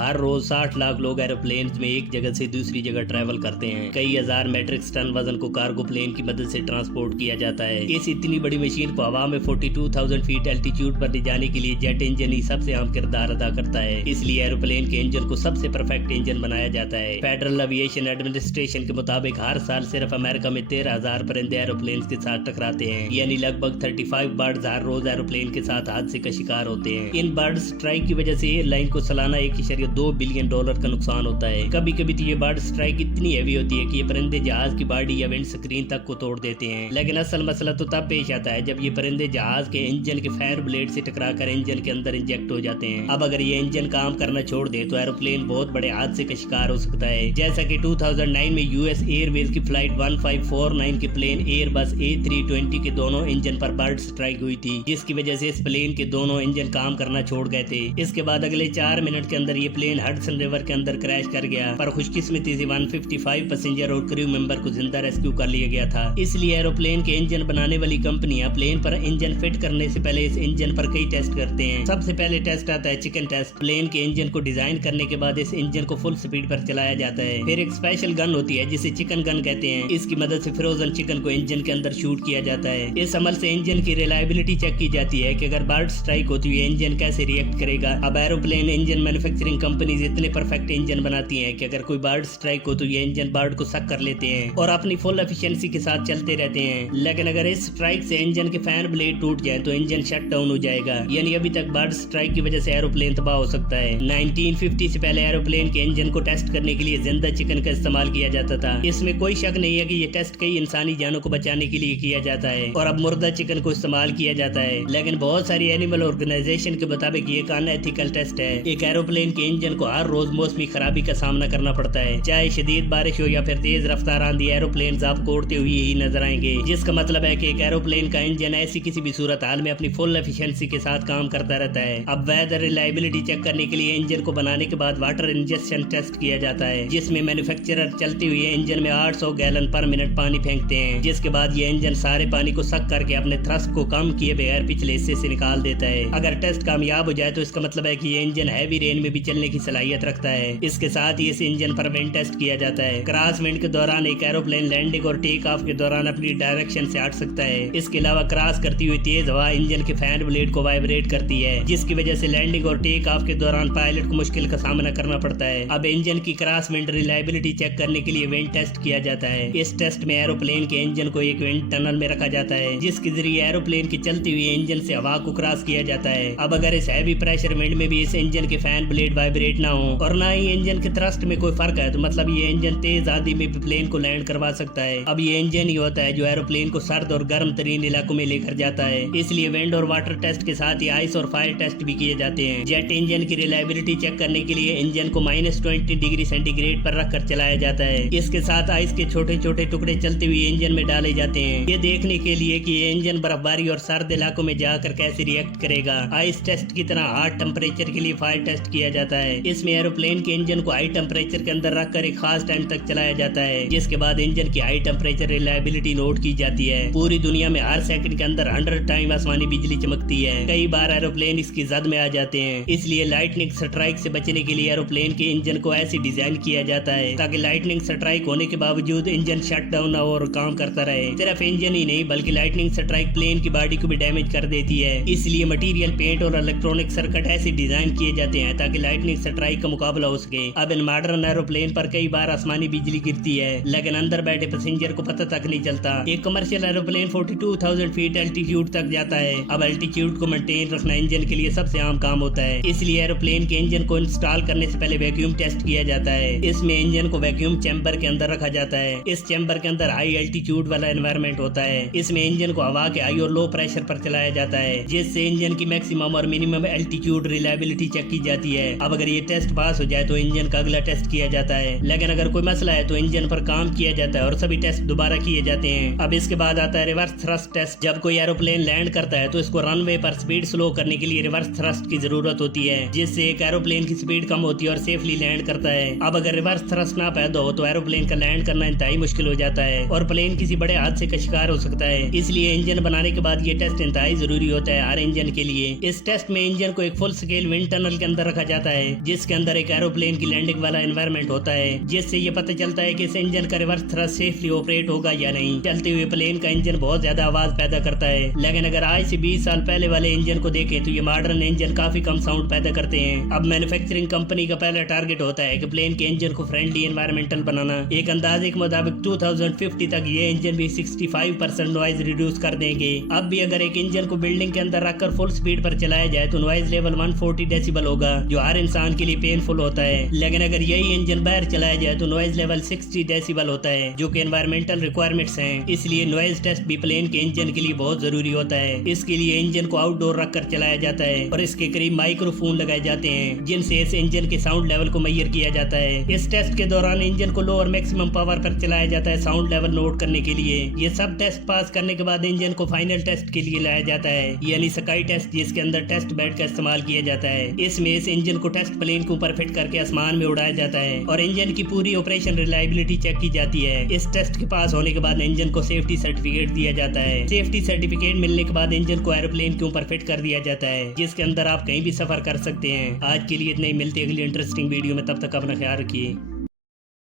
हर रोज 60 लाख लोग एरोप्लेन में एक जगह से दूसरी जगह ट्रैवल करते हैं। कई हजार मैट्रिक टन वजन को कार्गो प्लेन की मदद से ट्रांसपोर्ट किया जाता है। इस इतनी बड़ी मशीन को हवा में 42,000 फीट एल्टीट्यूड पर ले जाने के लिए जेट इंजन ही सबसे अहम किरदार अदा करता है। इसलिए एरोप्लेन के इंजन को सबसे परफेक्ट इंजन बनाया जाता है। फेडरल एविएशन एडमिनिस्ट्रेशन के मुताबिक हर साल सिर्फ अमेरिका में 13,000 परिंदे एरोप्लेन के साथ टकराते हैं, यानी लगभग 35 बर्ड्स हर रोज एरोप्लेन के साथ हादसे का शिकार होते हैं। इन बर्ड स्ट्राइक की वजह से एयरलाइन को सालाना $1.2 बिलियन का नुकसान होता है। कभी कभी तो ये बर्ड स्ट्राइक इतनी हैवी होती है कि ये परिंदे जहाज की बॉडी या विंड स्क्रीन तक को तोड़ देते हैं। लेकिन असल मसला तो तब पेश आता है जब ये परिंदे जहाज के इंजन के फायर ब्लेड से टकराकर इंजन के अंदर इंजेक्ट हो जाते हैं। अब अगर ये इंजन काम करना छोड़ दे तो एरोप्लेन बहुत बड़े हादसे का शिकार हो सकता है। जैसा कि 2009 में यूएस एयरवेज की फ्लाइट 1549 के प्लेन एयरबस A320 के दोनों इंजन पर बर्ड स्ट्राइक हुई थी, जिसकी वजह से इस प्लेन के दोनों इंजन काम करना छोड़ गए थे। इसके बाद अगले 4 मिनट के अंदर ये प्लेन हडसन रिवर के अंदर क्रैश कर गया, पर खुशकिस्मती से 155 पैसेंजर और क्रू मेंबर को जिंदा रेस्क्यू कर लिया गया था। इसलिए एरोप्लेन के इंजन बनाने वाली कंपनियां प्लेन पर इंजन फिट करने से पहले इस इंजन पर कई टेस्ट करते हैं। सबसे पहले टेस्ट आता है चिकन टेस्ट। प्लेन के इंजन को डिजाइन करने के बाद इस इंजन को फुल स्पीड पर चलाया जाता है। फिर एक स्पेशल गन होती है जिसे चिकन गन कहते हैं। इसकी मदद से फ्रोजन चिकन को इंजन के अंदर शूट किया जाता है। इस अमल से इंजन की रिलायबिलिटी चेक की जाती है कि अगर बर्ड स्ट्राइक होती है इंजन कैसे रिएक्ट करेगा। अब एरोप्लेन इंजन मैन्युफैक्चरिंग कंपनीज इतने परफेक्ट इंजन बनाती हैं कि अगर कोई बर्ड स्ट्राइक हो तो ये इंजन बर्ड को सक कर लेते हैं और अपनी फुल एफिशिएंसी के साथ चलते रहते हैं। लेकिन अगर इस स्ट्राइक से इंजन के फैन ब्लेड टूट जाए तो इंजन शट डाउन हो जाएगा, यानी अभी तक बर्ड स्ट्राइक की वजह से एरोप्लेन तबाह हो सकता है। 1950 से पहले एरोप्लेन के इंजन को टेस्ट करने के लिए जिंदा चिकन का इस्तेमाल किया जाता था। इसमें कोई शक नहीं है कि ये टेस्ट कई इंसानी जानों को बचाने के लिए किया जाता है और अब मुर्दा चिकन को इस्तेमाल किया जाता है। लेकिन बहुत सारी एनिमल ऑर्गेनाइजेशन के मुताबिक ये एक अनएथिकल टेस्ट है। एक एरोप्लेन के इंजन को हर रोज मौसमी खराबी का सामना करना पड़ता है, चाहे शदीद बारिश हो या फिर तेज रफ्तार आंधी। एरोप्लेन आपको उड़ते हुए ही नजर आएंगे, जिसका मतलब है कि एक एरोप्लेन का इंजन ऐसी किसी भी सूरत हाल में अपनी फुल एफिशिएंसी के साथ काम करता रहता है। अब वेदर रिलायबिलिटी चेक करने के लिए इंजन को बनाने के बाद वाटर इंजेक्शन टेस्ट किया जाता है, जिसमें मैन्युफैक्चरर चलते हुए इंजन में 800 गैलन पर मिनट पानी फेंकते हैं, जिसके बाद ये इंजन सारे पानी को सक करके अपने थ्रस्ट को कम किए बगैर पिछले हिस्से से निकाल देता है। अगर टेस्ट कामयाब हो जाए तो इसका मतलब है कि ये इंजन हैवी रेन में भी चलने की सलाहियत रखता है। इसके साथ ही इस इंजन पर विंड टेस्ट किया जाता है। क्रॉस विंड के दौरान एक एरोप्लेन लैंडिंग और टेक ऑफ के दौरान अपनी डायरेक्शन से हट सकता है। इसके अलावा क्रॉस करती हुई तेज हवा इंजन के फैन ब्लेड को वाइब्रेट करती है, जिसकी वजह से लैंडिंग और टेक ऑफ के दौरान पायलट को मुश्किल का सामना करना पड़ता है। अब इंजन की क्रॉस विंड रिलायबिलिटी चेक करने के लिए विंड टेस्ट किया जाता है। इस टेस्ट में एरोप्लेन के इंजन को एक विंड टनल में रखा जाता है, जिसके जरिए एरोप्लेन की चलती हुई इंजन से हवा को क्रॉस किया जाता है। अब अगर इस हैवी प्रेशर विंड में भी इस इंजन के फैन ब्लेड वाइब्रेट ना हो और ना ही इंजन के थ्रस्ट में कोई फर्क है तो मतलब ये इंजन तेज आंधी में भी प्लेन को लैंड करवा सकता है। अब ये इंजन ही होता है जो एरोप्लेन को सर्द और गर्म तरीन इलाकों में लेकर जाता है। इसलिए विंड और वाटर टेस्ट के साथ ही आइस और फायर टेस्ट भी किए जाते हैं। जेट इंजन की रिलायबिलिटी चेक करने के लिए इंजन को -20 डिग्री सेंटीग्रेड पर रखकर चलाया जाता है। इसके साथ आइस के छोटे छोटे टुकड़े चलते हुए इंजन में डाले जाते हैं, ये देखने के लिए कि ये इंजन बर्फबारी और सर्द इलाकों में जाकर कैसे रिएक्ट करेगा। आइस टेस्ट की तरह हार्ड टेम्परेचर के लिए फायर टेस्ट किया जाता है। इसमें एरोप्लेन के इंजन को हाई टेम्परेचर के अंदर रखकर एक खास टाइम तक चलाया जाता है, जिसके बाद इंजन की हाई टेम्परेचर रिलायबिलिटी नोट की जाती है। पूरी दुनिया में हर सेकंड के अंदर 100 टाइम आसमानी बिजली चमकती है। कई बार एरोप्लेन इसकी जद में आ जाते हैं, इसलिए लाइटनिंग स्ट्राइक से बचने के लिए एरोप्लेन के इंजन को ऐसे डिजाइन किया जाता है ताकि लाइटनिंग स्ट्राइक होने के बावजूद इंजन शट डाउन ना हो और काम करता रहे। सिर्फ इंजन ही नहीं बल्कि लाइटनिंग स्ट्राइक प्लेन की बॉडी को भी डैमेज कर देती है। इसलिए मटेरियल, पेंट और इलेक्ट्रॉनिक सर्किट ऐसे डिजाइन किए जाते हैं ताकि लाइटनिंग स्ट्राइक का मुकाबला हो सके। अब इन मॉडर्न एरोप्लेन पर कई बार आसमानी बिजली गिरती है, लेकिन अंदर बैठे पैसेंजर को पता तक नहीं चलता। एक कमर्शियल एरोप्लेन 42,000 फीट एल्टीट्यूड तक जाता है। अब एल्टीट्यूड को मेंटेन रखना इंजन के लिए सबसे आम काम होता है, इसलिए एरोप्लेन के इंजन को इंस्टॉल करने से पहले वैक्यूम टेस्ट किया जाता है। इसमें इंजन को वैक्यूम चैम्बर के अंदर रखा जाता है। इस चैम्बर के अंदर हाई एल्टीट्यूड वाला एनवायरनमेंट होता है। इसमें इंजन को हवा के हाई और लो प्रेशर पर चलाया जाता है, जिससे इंजन की मैक्सिमम और मिनिमम एल्टीट्यूड रिलायबिलिटी चेक की जाती है। अब अगर ये टेस्ट पास हो जाए तो इंजन का अगला टेस्ट किया जाता है, लेकिन अगर कोई मसला है तो इंजन पर काम किया जाता है और सभी टेस्ट दोबारा किए जाते हैं। अब इसके बाद आता है रिवर्स थ्रस्ट टेस्ट। जब कोई एरोप्लेन लैंड करता है तो इसको रनवे पर स्पीड स्लो करने के लिए रिवर्स थ्रस्ट की जरूरत होती है, जिससे एक एरोप्लेन की स्पीड कम होती है और सेफली लैंड करता है। अब अगर रिवर्स थ्रस्ट ना पैदा हो तो एरोप्लेन का लैंड करना इंतहाई मुश्किल हो जाता है और प्लेन किसी बड़े हादसे का शिकार हो सकता है। इसलिए इंजन बनाने के बाद ये टेस्ट इंतहाई जरूरी होता है हर इंजन के लिए। इस टेस्ट में इंजन को एक फुल स्केल विंड टनल के अंदर रखा जाता है, जिसके अंदर एक एरोप्लेन की लैंडिंग वाला एनवायरनमेंट होता है, जिससे ये पता चलता है कि इस इंजन का रिवर्स थ्रस्ट सेफली ऑपरेट होगा या नहीं। चलते हुए प्लेन का इंजन बहुत ज्यादा आवाज पैदा करता है, लेकिन अगर आज से 20 साल पहले वाले इंजन को देखें तो ये मॉडर्न इंजन काफी कम साउंड पैदा करते हैं। अब मैन्युफैक्चरिंग कंपनी का पहला टारगेट होता है कि प्लेन के इंजन को फ्रेंडली एनवायरमेंटल बनाना। एक अंदाजे के मुताबिक 2050 तक ये इंजन भी 65% नॉइज रिड्यूस कर देंगे। अब भी अगर एक इंजन को बिल्डिंग के अंदर रखकर फुल स्पीड पर चलाया जाए तो नॉइज लेवल 140 डेसिबल होगा, जो हर इंसान के लिए पेनफुल होता है। लेकिन अगर यही इंजन बाहर चलाया जाए तो नॉइज लेवल 60 डेसिबल होता है, जो कि एनवायरमेंटल रिक्वायरमेंट्स हैं। इसलिए नॉइज टेस्ट भी प्लेन के इंजन के लिए बहुत जरूरी होता है। इसके लिए इंजन को आउटडोर रखकर चलाया जाता है और इसके करीब माइक्रोफोन लगाए जाते हैं, जिनसे इस इंजन के साउंड लेवल को मेजर किया जाता है। इस टेस्ट के दौरान इंजन को लो और मैक्सिमम पावर पर चलाया जाता है साउंड लेवल नोट करने के लिए। ये सब टेस्ट पास करने के बाद इंजन को फाइनल टेस्ट के लिए लाया जाता है, यानी स्काई टेस्ट, जिसके अंदर टेस्ट बेड का इस्तेमाल किया जाता है। इसमें इस इंजन को टेस्ट प्लेन के ऊपर फिट करके आसमान में उड़ाया जाता है और इंजन की पूरी ऑपरेशन रिलायबिलिटी चेक की जाती है। इस टेस्ट के पास होने के बाद इंजन को सेफ्टी सर्टिफिकेट दिया जाता है। सेफ्टी सर्टिफिकेट मिलने के बाद इंजन को एरोप्लेन के ऊपर फिट कर दिया जाता है, जिसके अंदर आप कहीं भी सफर कर सकते हैं। आज के लिए इतना ही, मिलते हैं अगली इंटरेस्टिंग वीडियो में, तब तक अपना ख्याल रखिए।